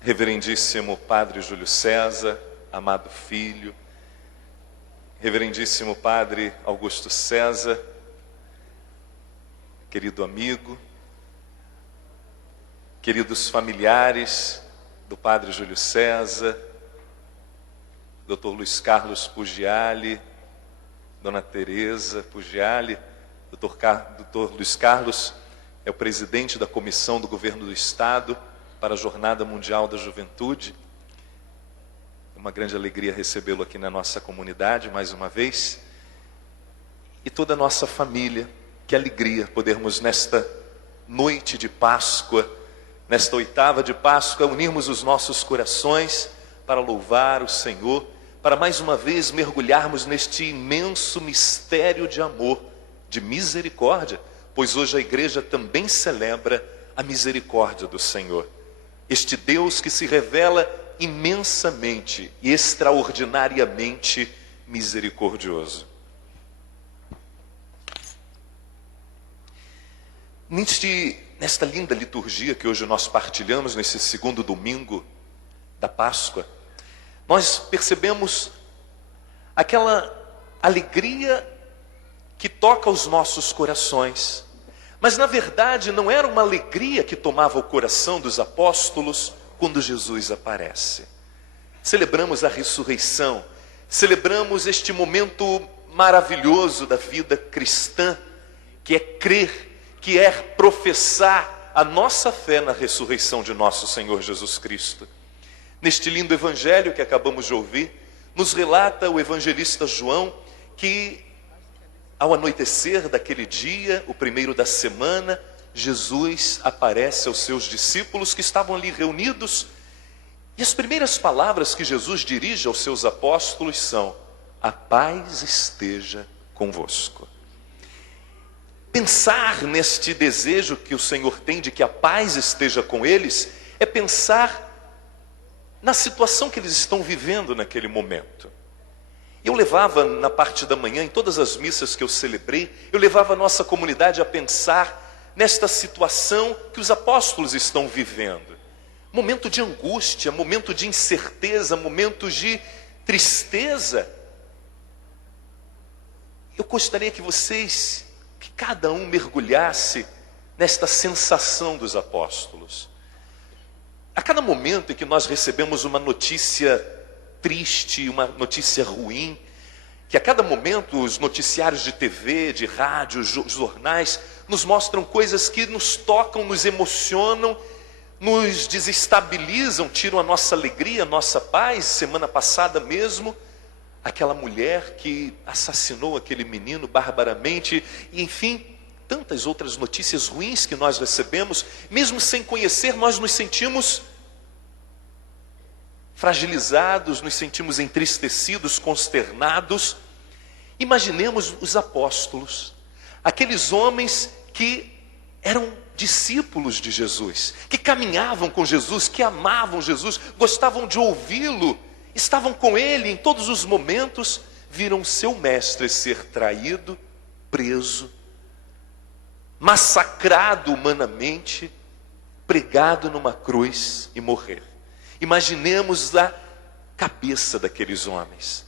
Reverendíssimo Padre Júlio César, amado filho, Reverendíssimo Padre Augusto César, querido amigo, queridos familiares do Padre Júlio César, Dr. Luiz Carlos Pugiali, Dona Teresa Pugiali, Dr. Luiz Carlos é o presidente da Comissão do Governo do Estado para a Jornada Mundial da Juventude. É uma grande alegria recebê-lo aqui na nossa comunidade mais uma vez. E toda a nossa família, que alegria podermos nesta noite de Páscoa, nesta oitava de Páscoa, unirmos os nossos corações para louvar o Senhor, para mais uma vez mergulharmos neste imenso mistério de amor, de misericórdia, pois hoje a igreja também celebra a misericórdia do Senhor. Este Deus que se revela imensamente e extraordinariamente misericordioso. Nesta linda liturgia que hoje nós partilhamos, nesse segundo domingo da Páscoa, nós percebemos aquela alegria que toca os nossos corações. Mas na verdade não era uma alegria que tomava o coração dos apóstolos quando Jesus aparece. Celebramos a ressurreição, celebramos este momento maravilhoso da vida cristã, que é crer, que é professar a nossa fé na ressurreição de nosso Senhor Jesus Cristo. Neste lindo evangelho que acabamos de ouvir, nos relata o evangelista João que ao anoitecer daquele dia, o primeiro da semana, Jesus aparece aos seus discípulos que estavam ali reunidos. E as primeiras palavras que Jesus dirige aos seus apóstolos são: a paz esteja convosco. Pensar neste desejo que o Senhor tem de que a paz esteja com eles, é pensar na situação que eles estão vivendo naquele momento. Eu levava na parte da manhã, em todas as missas que eu celebrei, eu levava a nossa comunidade a pensar nesta situação que os apóstolos estão vivendo. Momento de angústia, momento de incerteza, momento de tristeza. Eu gostaria que cada um mergulhasse nesta sensação dos apóstolos. A cada momento em que nós recebemos uma notícia triste, uma notícia ruim, que a cada momento os noticiários de TV, de rádio, jornais, nos mostram coisas que nos tocam, nos emocionam, nos desestabilizam, tiram a nossa alegria, a nossa paz. Semana passada mesmo, aquela mulher que assassinou aquele menino barbaramente, e enfim, tantas outras notícias ruins que nós recebemos, mesmo sem conhecer, nós nos sentimos fragilizados, nos sentimos entristecidos, consternados. Imaginemos os apóstolos, aqueles homens que eram discípulos de Jesus, que caminhavam com Jesus, que amavam Jesus, gostavam de ouvi-lo, estavam com ele em todos os momentos, viram seu mestre ser traído, preso, massacrado humanamente, pregado numa cruz e morrer. Imaginemos a cabeça daqueles homens,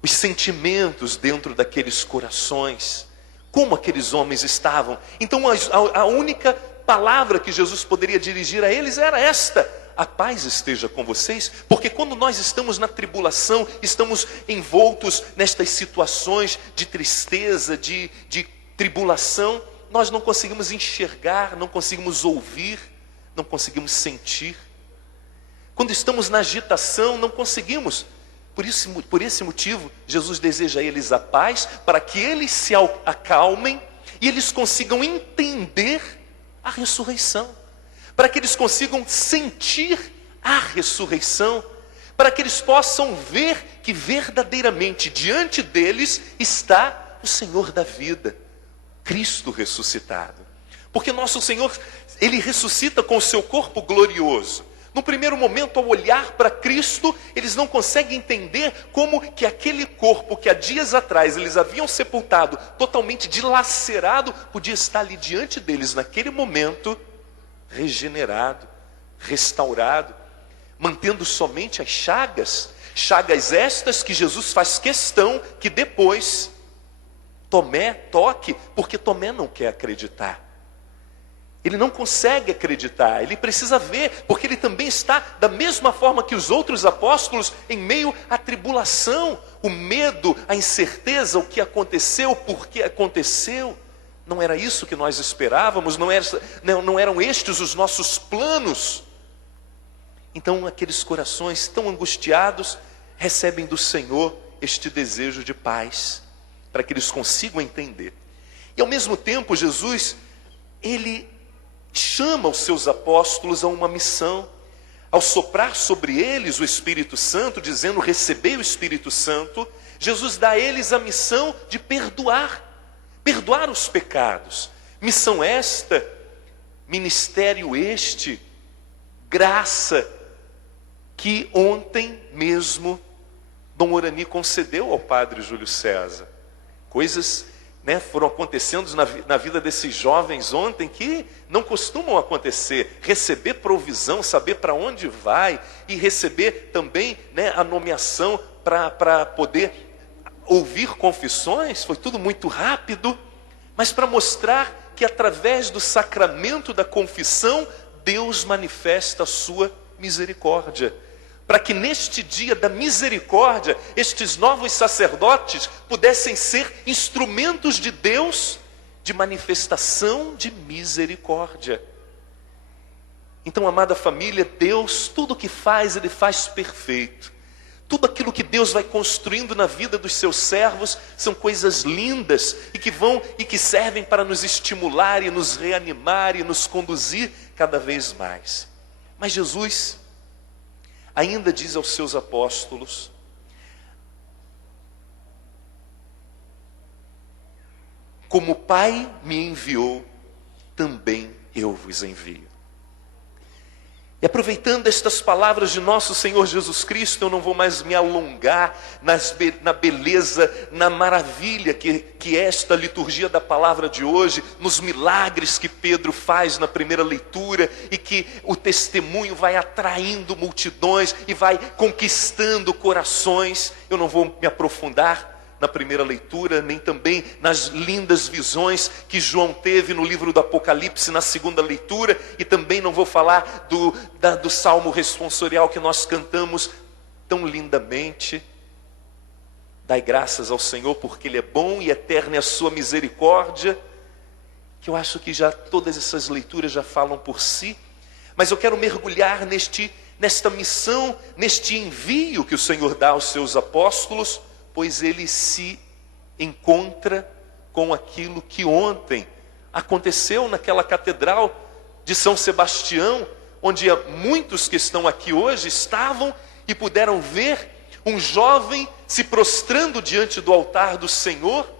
os sentimentos dentro daqueles corações, como aqueles homens estavam. Então a única palavra que Jesus poderia dirigir a eles era esta: a paz esteja com vocês. Porque quando nós estamos na tribulação, estamos envoltos nestas situações de tristeza, de tribulação, nós não conseguimos enxergar, não conseguimos ouvir, não conseguimos sentir. Quando estamos na agitação, não conseguimos. Por esse motivo, Jesus deseja a eles a paz, para que eles se acalmem e eles consigam entender a ressurreição, para que eles consigam sentir a ressurreição, para que eles possam ver que verdadeiramente diante deles está o Senhor da vida, Cristo ressuscitado. Porque nosso Senhor, Ele ressuscita com o seu corpo glorioso. No primeiro momento, ao olhar para Cristo, eles não conseguem entender como que aquele corpo que há dias atrás eles haviam sepultado, totalmente dilacerado, podia estar ali diante deles naquele momento, regenerado, restaurado. mantendo somente as chagas, chagas estas que Jesus faz questão que depois Tomé toque, porque Tomé não quer acreditar. Ele não consegue acreditar, ele precisa ver, porque ele também está da mesma forma que os outros apóstolos, em meio à tribulação, o medo, a incerteza, o que aconteceu, por que aconteceu. Não era isso que nós esperávamos, não eram estes os nossos planos. Então aqueles corações tão angustiados recebem do Senhor este desejo de paz, para que eles consigam entender. E ao mesmo tempo Jesus, ele chama os seus apóstolos a uma missão. Ao soprar sobre eles o Espírito Santo, dizendo: recebei o Espírito Santo, Jesus dá a eles a missão de perdoar os pecados. Missão esta, ministério este, graça que ontem mesmo Dom Orani concedeu ao Padre Júlio César. Coisas, foram acontecendo na vida desses jovens ontem que não costumam acontecer. Receber provisão, saber para onde vai, e receber também a nomeação para poder ouvir confissões. Foi tudo muito rápido, mas para mostrar que através do sacramento da confissão Deus manifesta a sua misericórdia, para que neste dia da misericórdia estes novos sacerdotes pudessem ser instrumentos de Deus de manifestação de misericórdia. Então, amada família, Deus, tudo que faz, Ele faz perfeito. Tudo aquilo que Deus vai construindo na vida dos seus servos são coisas lindas e que servem para nos estimular e nos reanimar e nos conduzir cada vez mais. Mas Jesus ainda diz aos seus apóstolos: como o Pai me enviou, também eu vos envio. E aproveitando estas palavras de nosso Senhor Jesus Cristo, eu não vou mais me alongar na beleza, na maravilha que esta liturgia da palavra de hoje, nos milagres que Pedro faz na primeira leitura, e que o testemunho vai atraindo multidões e vai conquistando corações. Eu não vou me aprofundar na primeira leitura, nem também nas lindas visões que João teve no livro do Apocalipse na segunda leitura, e também não vou falar do salmo responsorial que nós cantamos tão lindamente: dai graças ao Senhor porque Ele é bom e eterna é a sua misericórdia, que eu acho que já todas essas leituras já falam por si. Mas eu quero mergulhar nesta missão, neste envio que o Senhor dá aos seus apóstolos, pois ele se encontra com aquilo que ontem aconteceu naquela catedral de São Sebastião, onde muitos que estão aqui hoje estavam e puderam ver um jovem se prostrando diante do altar do Senhor.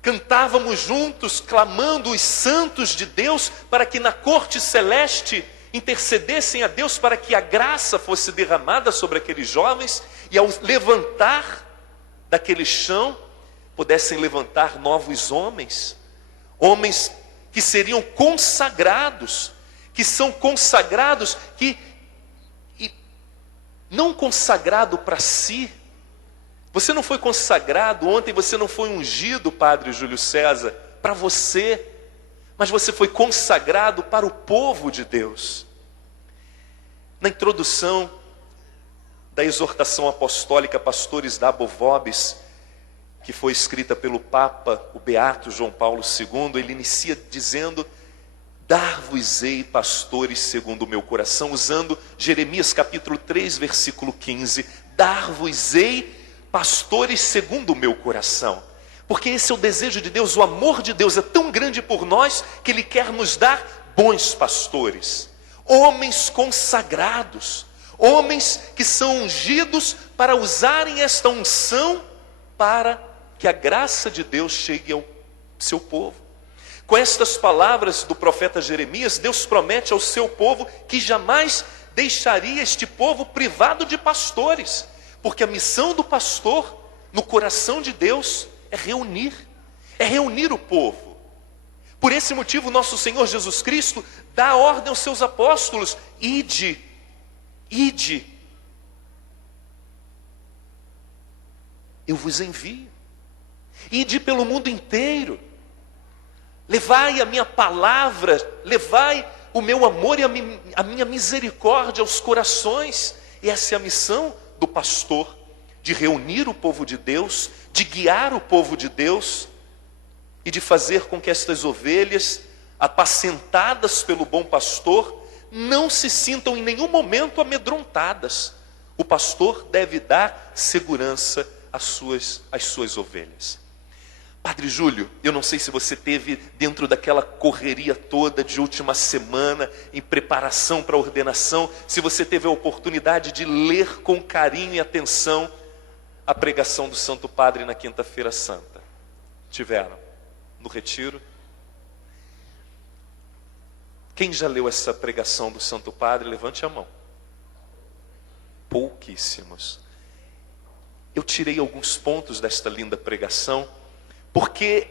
Cantávamos juntos, clamando os santos de Deus para que na corte celeste intercedessem a Deus para que a graça fosse derramada sobre aqueles jovens, e ao levantar daquele chão, pudessem levantar novos homens que seriam consagrados, que são consagrados, e não consagrado para si. Você não foi consagrado ontem, você não foi ungido, Padre Júlio César, para você, mas você foi consagrado para o povo de Deus. Na introdução da exortação apostólica Pastores Dabo Vobis, que foi escrita pelo Papa, o Beato João Paulo II, ele inicia dizendo: dar-vos-ei pastores segundo o meu coração, usando Jeremias capítulo 3, versículo 15, dar-vos-ei pastores segundo o meu coração, porque esse é o desejo de Deus, o amor de Deus é tão grande por nós, que Ele quer nos dar bons pastores, homens consagrados, homens que são ungidos para usarem esta unção para que a graça de Deus chegue ao seu povo. Com estas palavras do profeta Jeremias, Deus promete ao seu povo que jamais deixaria este povo privado de pastores, porque a missão do pastor no coração de Deus é reunir o povo. Por esse motivo, nosso Senhor Jesus Cristo dá a ordem aos seus apóstolos: ide ide, eu vos envio. Ide pelo mundo inteiro. Levai a minha palavra, levai o meu amor e a minha misericórdia aos corações. E essa é a missão do pastor, de reunir o povo de Deus, de guiar o povo de Deus e de fazer com que estas ovelhas, apacentadas pelo bom pastor, não se sintam em nenhum momento amedrontadas. O pastor deve dar segurança às suas ovelhas. Padre Júlio, eu não sei se você teve dentro daquela correria toda de última semana, em preparação para a ordenação, se você teve a oportunidade de ler com carinho e atenção a pregação do Santo Padre na Quinta-feira Santa. Tiveram? No retiro? Quem já leu essa pregação do Santo Padre, levante a mão. Pouquíssimos. Eu tirei alguns pontos desta linda pregação, porque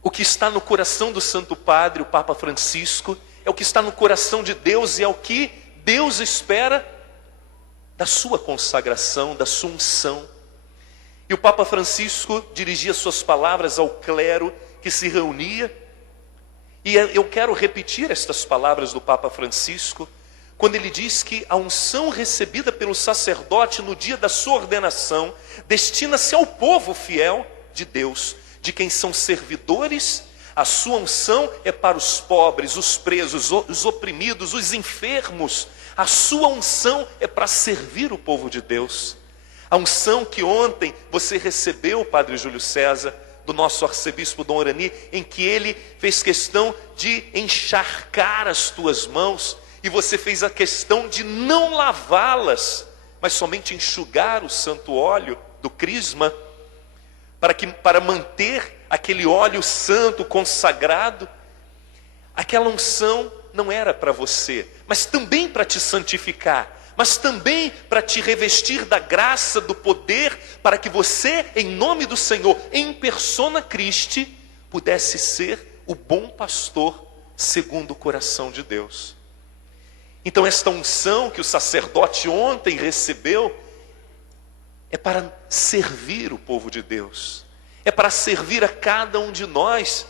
o que está no coração do Santo Padre, o Papa Francisco, é o que está no coração de Deus e é o que Deus espera da sua consagração, da sua unção. E o Papa Francisco dirigia suas palavras ao clero que se reunia. E eu quero repetir estas palavras do Papa Francisco, quando ele diz que a unção recebida pelo sacerdote no dia da sua ordenação destina-se ao povo fiel de Deus, de quem são servidores. A sua unção é para os pobres, os presos, os oprimidos, os enfermos. A sua unção é para servir o povo de Deus. A unção que ontem você recebeu, Padre Júlio César, do nosso arcebispo Dom Orani, em que ele fez questão de encharcar as tuas mãos, e você fez a questão de não lavá-las, mas somente enxugar o santo óleo do crisma, para manter aquele óleo santo, consagrado. Aquela unção não era para você, mas também para te santificar, mas também para te revestir da graça, do poder, para que você, em nome do Senhor, em persona Christi, pudesse ser o bom pastor segundo o coração de Deus. Então esta unção que o sacerdote ontem recebeu é para servir o povo de Deus, é para servir a cada um de nós,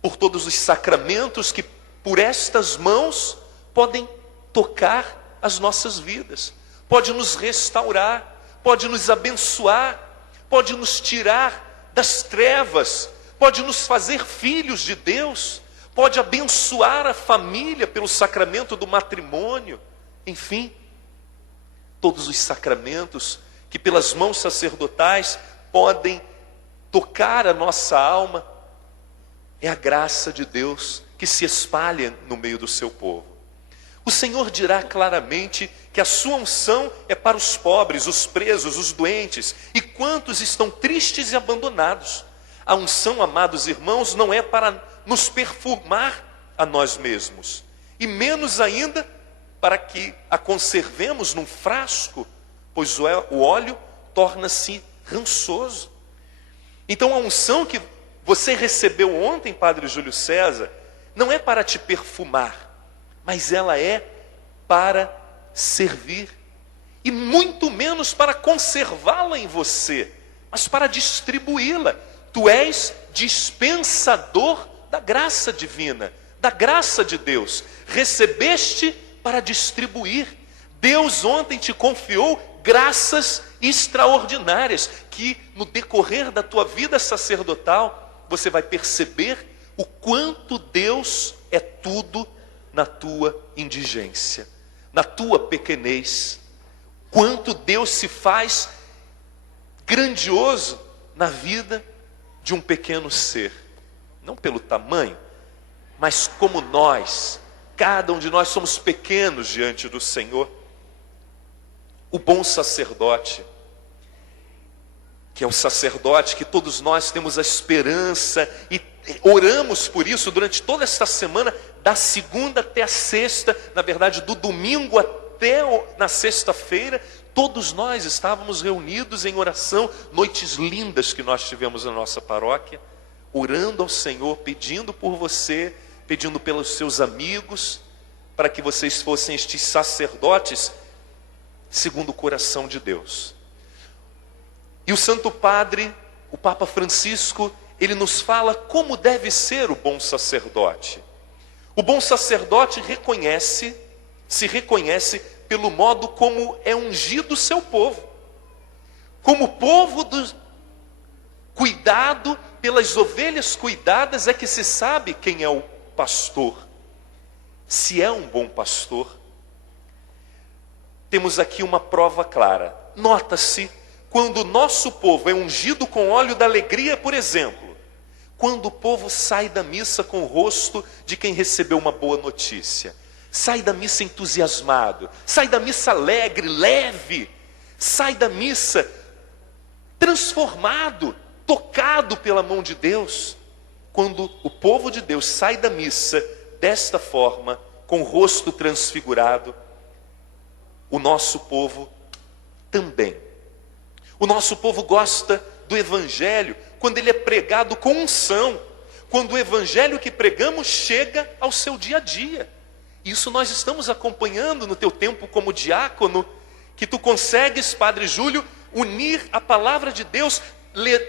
por todos os sacramentos que por estas mãos podem tocar as nossas vidas, pode nos restaurar, pode nos abençoar, pode nos tirar das trevas, pode nos fazer filhos de Deus, pode abençoar a família pelo sacramento do matrimônio. Enfim, todos os sacramentos que pelas mãos sacerdotais podem tocar a nossa alma, é a graça de Deus que se espalha no meio do seu povo. O Senhor dirá claramente que a sua unção é para os pobres, os presos, os doentes e quantos estão tristes e abandonados. A unção, amados irmãos, não é para nos perfumar a nós mesmos, e menos ainda para que a conservemos num frasco, pois o óleo torna-se rançoso. Então a unção que você recebeu ontem, Padre Júlio César, não é para te perfumar, mas ela é para servir, e muito menos para conservá-la em você, mas para distribuí-la. Tu és dispensador da graça divina, da graça de Deus. Recebeste para distribuir. Deus ontem te confiou graças extraordinárias, que no decorrer da tua vida sacerdotal, você vai perceber o quanto Deus é tudo na tua indigência, na tua pequenez. Quanto Deus se faz grandioso na vida de um pequeno ser. Não pelo tamanho, mas como nós, cada um de nós somos pequenos diante do Senhor. O bom sacerdote, que é o sacerdote que todos nós temos a esperança e oramos por isso durante toda esta semana, da segunda até a sexta, na verdade do domingo até na sexta-feira, todos nós estávamos reunidos em oração, noites lindas que nós tivemos na nossa paróquia, orando ao Senhor, pedindo por você, pedindo pelos seus amigos, para que vocês fossem estes sacerdotes segundo o coração de Deus. E o Santo Padre, o Papa Francisco, ele nos fala como deve ser o bom sacerdote. O bom sacerdote se reconhece pelo modo como é ungido o seu povo. Como povo cuidado, pelas ovelhas cuidadas, é que se sabe quem é o pastor. Se é um bom pastor. Temos aqui uma prova clara. Nota-se quando o nosso povo é ungido com óleo da alegria, por exemplo. Quando o povo sai da missa com o rosto de quem recebeu uma boa notícia. Sai da missa entusiasmado. Sai da missa alegre, leve. Sai da missa transformado, tocado pela mão de Deus. Quando o povo de Deus sai da missa desta forma, com o rosto transfigurado, o nosso povo também. O nosso povo gosta do Evangelho quando ele é pregado com unção, quando o Evangelho que pregamos chega ao seu dia a dia. Isso nós estamos acompanhando no teu tempo como diácono, que tu consegues, Padre Júlio, unir a palavra de Deus,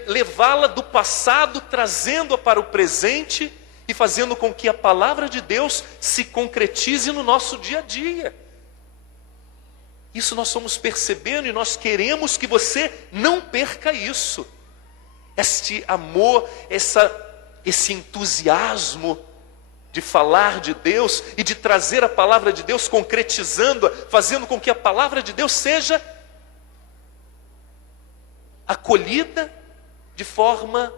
levá-la do passado, trazendo-a para o presente e fazendo com que a palavra de Deus se concretize no nosso dia a dia. Isso nós estamos percebendo e nós queremos que você não perca isso. Este amor, esse entusiasmo de falar de Deus e de trazer a palavra de Deus, concretizando-a, fazendo com que a palavra de Deus seja acolhida de forma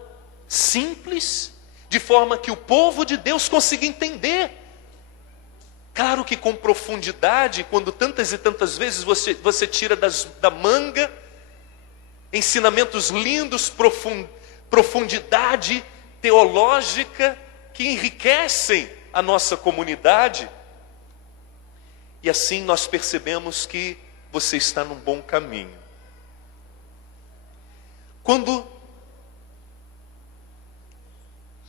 simples, de forma que o povo de Deus consiga entender. Claro que com profundidade, quando tantas e tantas vezes você tira da manga ensinamentos lindos, profundidade teológica que enriquecem a nossa comunidade. E assim nós percebemos que você está num bom caminho. Quando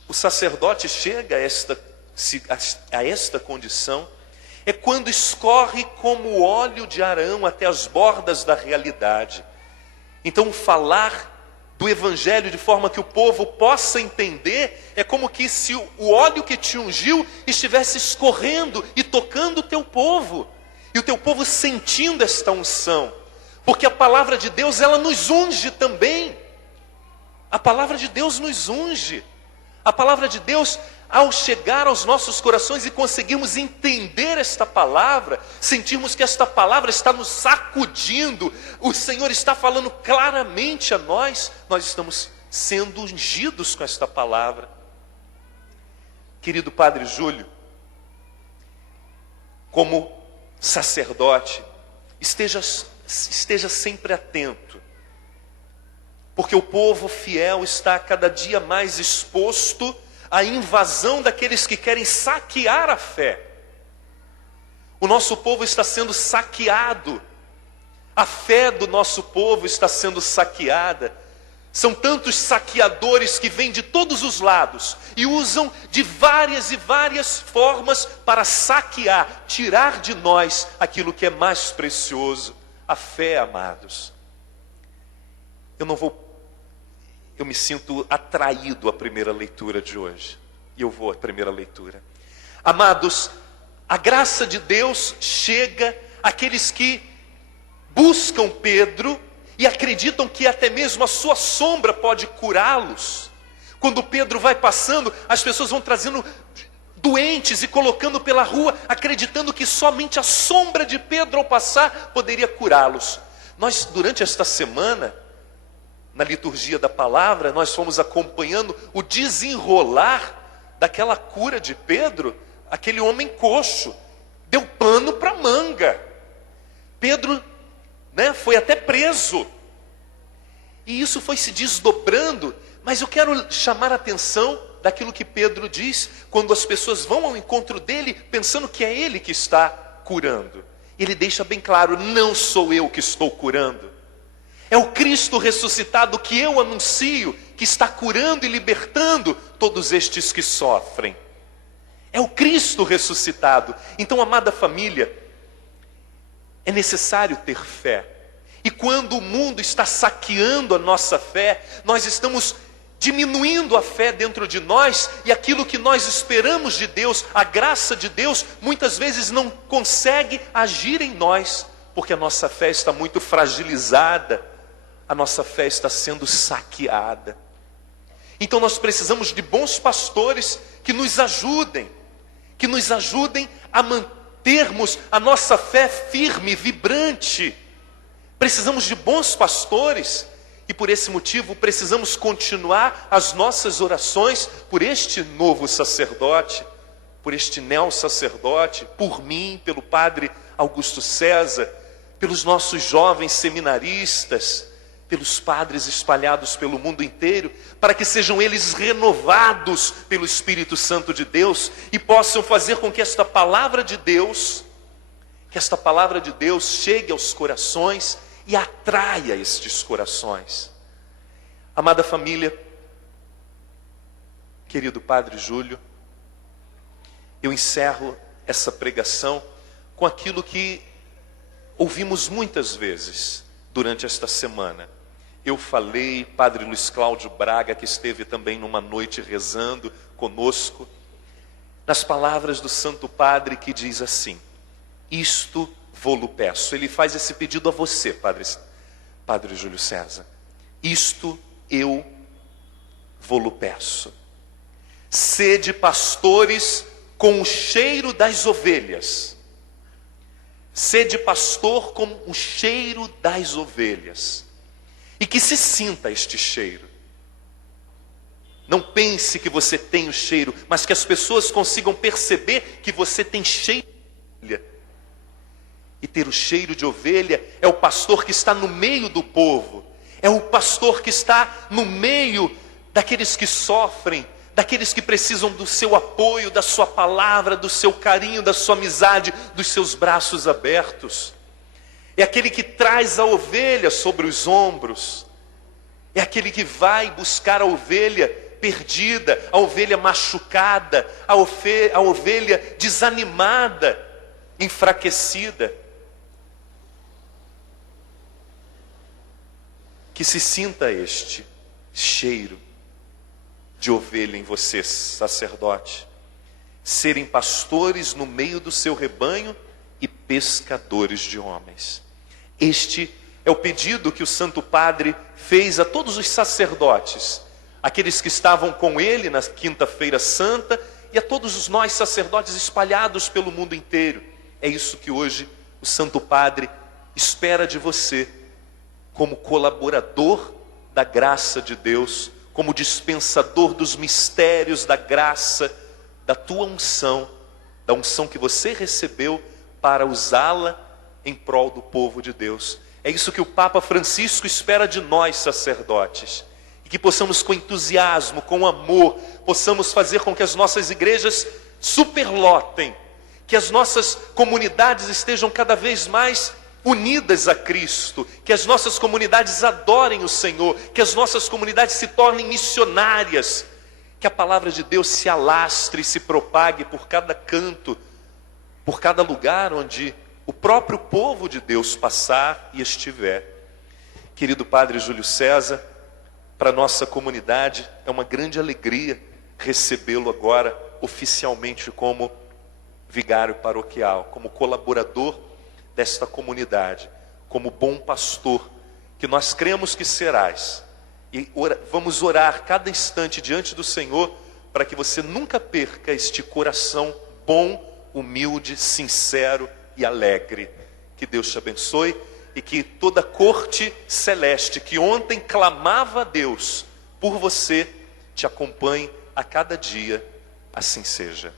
o sacerdote chega a esta condição, é quando escorre como óleo de Arão até as bordas da realidade. Então falar do Evangelho de forma que o povo possa entender, é como que se o óleo que te ungiu estivesse escorrendo e tocando o teu povo, e o teu povo sentindo esta unção, porque a palavra de Deus, ela nos unge também. A palavra de Deus nos unge. A palavra de Deus, ao chegar aos nossos corações e conseguirmos entender esta palavra, sentirmos que esta palavra está nos sacudindo, o Senhor está falando claramente a nós, nós estamos sendo ungidos com esta palavra. Querido Padre Júlio, como sacerdote, esteja sempre atento, porque o povo fiel está cada dia mais exposto à invasão daqueles que querem saquear a fé. O nosso povo está sendo saqueado, a fé do nosso povo está sendo saqueada. São tantos saqueadores que vêm de todos os lados e usam de várias e várias formas para saquear, tirar de nós aquilo que é mais precioso, a fé, amados. Eu me sinto atraído à primeira leitura de hoje. E eu vou à primeira leitura. Amados, a graça de Deus chega àqueles que buscam Pedro e acreditam que até mesmo a sua sombra pode curá-los. Quando Pedro vai passando, as pessoas vão trazendo doentes e colocando pela rua, acreditando que somente a sombra de Pedro ao passar poderia curá-los. Nós, durante esta semana, na liturgia da palavra, nós fomos acompanhando o desenrolar daquela cura de Pedro. Aquele homem coxo deu pano para manga. Pedro, foi até preso. E isso foi se desdobrando. Mas eu quero chamar a atenção daquilo que Pedro diz, quando as pessoas vão ao encontro dele, pensando que é ele que está curando. Ele deixa bem claro: não sou eu que estou curando. É o Cristo ressuscitado que eu anuncio, que está curando e libertando todos estes que sofrem. É o Cristo ressuscitado. Então, amada família, é necessário ter fé. E quando o mundo está saqueando a nossa fé, nós estamos diminuindo a fé dentro de nós, e aquilo que nós esperamos de Deus, a graça de Deus, muitas vezes não consegue agir em nós, porque a nossa fé está muito fragilizada, a nossa fé está sendo saqueada. Então nós precisamos de bons pastores que nos ajudem a mantermos a nossa fé firme, vibrante. Precisamos de bons pastores, e por esse motivo precisamos continuar as nossas orações por este novo sacerdote, por este neo-sacerdote, por mim, pelo padre Augusto César, pelos nossos jovens seminaristas, pelos padres espalhados pelo mundo inteiro, para que sejam eles renovados pelo Espírito Santo de Deus e possam fazer com que esta palavra de Deus chegue aos corações e atraia estes corações. Amada família, querido Padre Júlio, eu encerro essa pregação com aquilo que ouvimos muitas vezes durante esta semana. Eu falei, Padre Luiz Cláudio Braga, que esteve também numa noite rezando conosco, nas palavras do Santo Padre, que diz assim: isto vô-lo peço. Ele faz esse pedido a você, Padre Júlio César. Isto eu vô-lo peço. Sede pastores com o cheiro das ovelhas. Sede pastor com o cheiro das ovelhas. E que se sinta este cheiro. Não pense que você tem o cheiro, mas que as pessoas consigam perceber que você tem cheiro de ovelha. E ter o cheiro de ovelha é o pastor que está no meio do povo. É o pastor que está no meio daqueles que sofrem, daqueles que precisam do seu apoio, da sua palavra, do seu carinho, da sua amizade, dos seus braços abertos. É aquele que traz a ovelha sobre os ombros. É aquele que vai buscar a ovelha perdida, a ovelha machucada, a ovelha desanimada, enfraquecida. Que se sinta este cheiro de ovelha em você, sacerdote. Serem pastores no meio do seu rebanho e pescadores de homens. Este é o pedido que o Santo Padre fez a todos os sacerdotes, aqueles que estavam com ele na Quinta-feira Santa, e a todos nós sacerdotes espalhados pelo mundo inteiro. É isso que hoje o Santo Padre espera de você, como colaborador da graça de Deus, como dispensador dos mistérios da graça, da tua unção, da unção que você recebeu para usá-la em prol do povo de Deus. É isso que o Papa Francisco espera de nós, sacerdotes. E que possamos, com entusiasmo, com amor, possamos fazer com que as nossas igrejas superlotem, que as nossas comunidades estejam cada vez mais unidas a Cristo, que as nossas comunidades adorem o Senhor, que as nossas comunidades se tornem missionárias, que a palavra de Deus se alastre e se propague por cada canto, por cada lugar onde o próprio povo de Deus passar e estiver. Querido Padre Júlio César, para a nossa comunidade é uma grande alegria recebê-lo agora oficialmente como vigário paroquial, como colaborador desta comunidade, como bom pastor, que nós cremos que serás. E vamos orar cada instante diante do Senhor, para que você nunca perca este coração bom, humilde, sincero e alegre. Que Deus te abençoe, e que toda a corte celeste que ontem clamava a Deus por você, te acompanhe a cada dia, assim seja.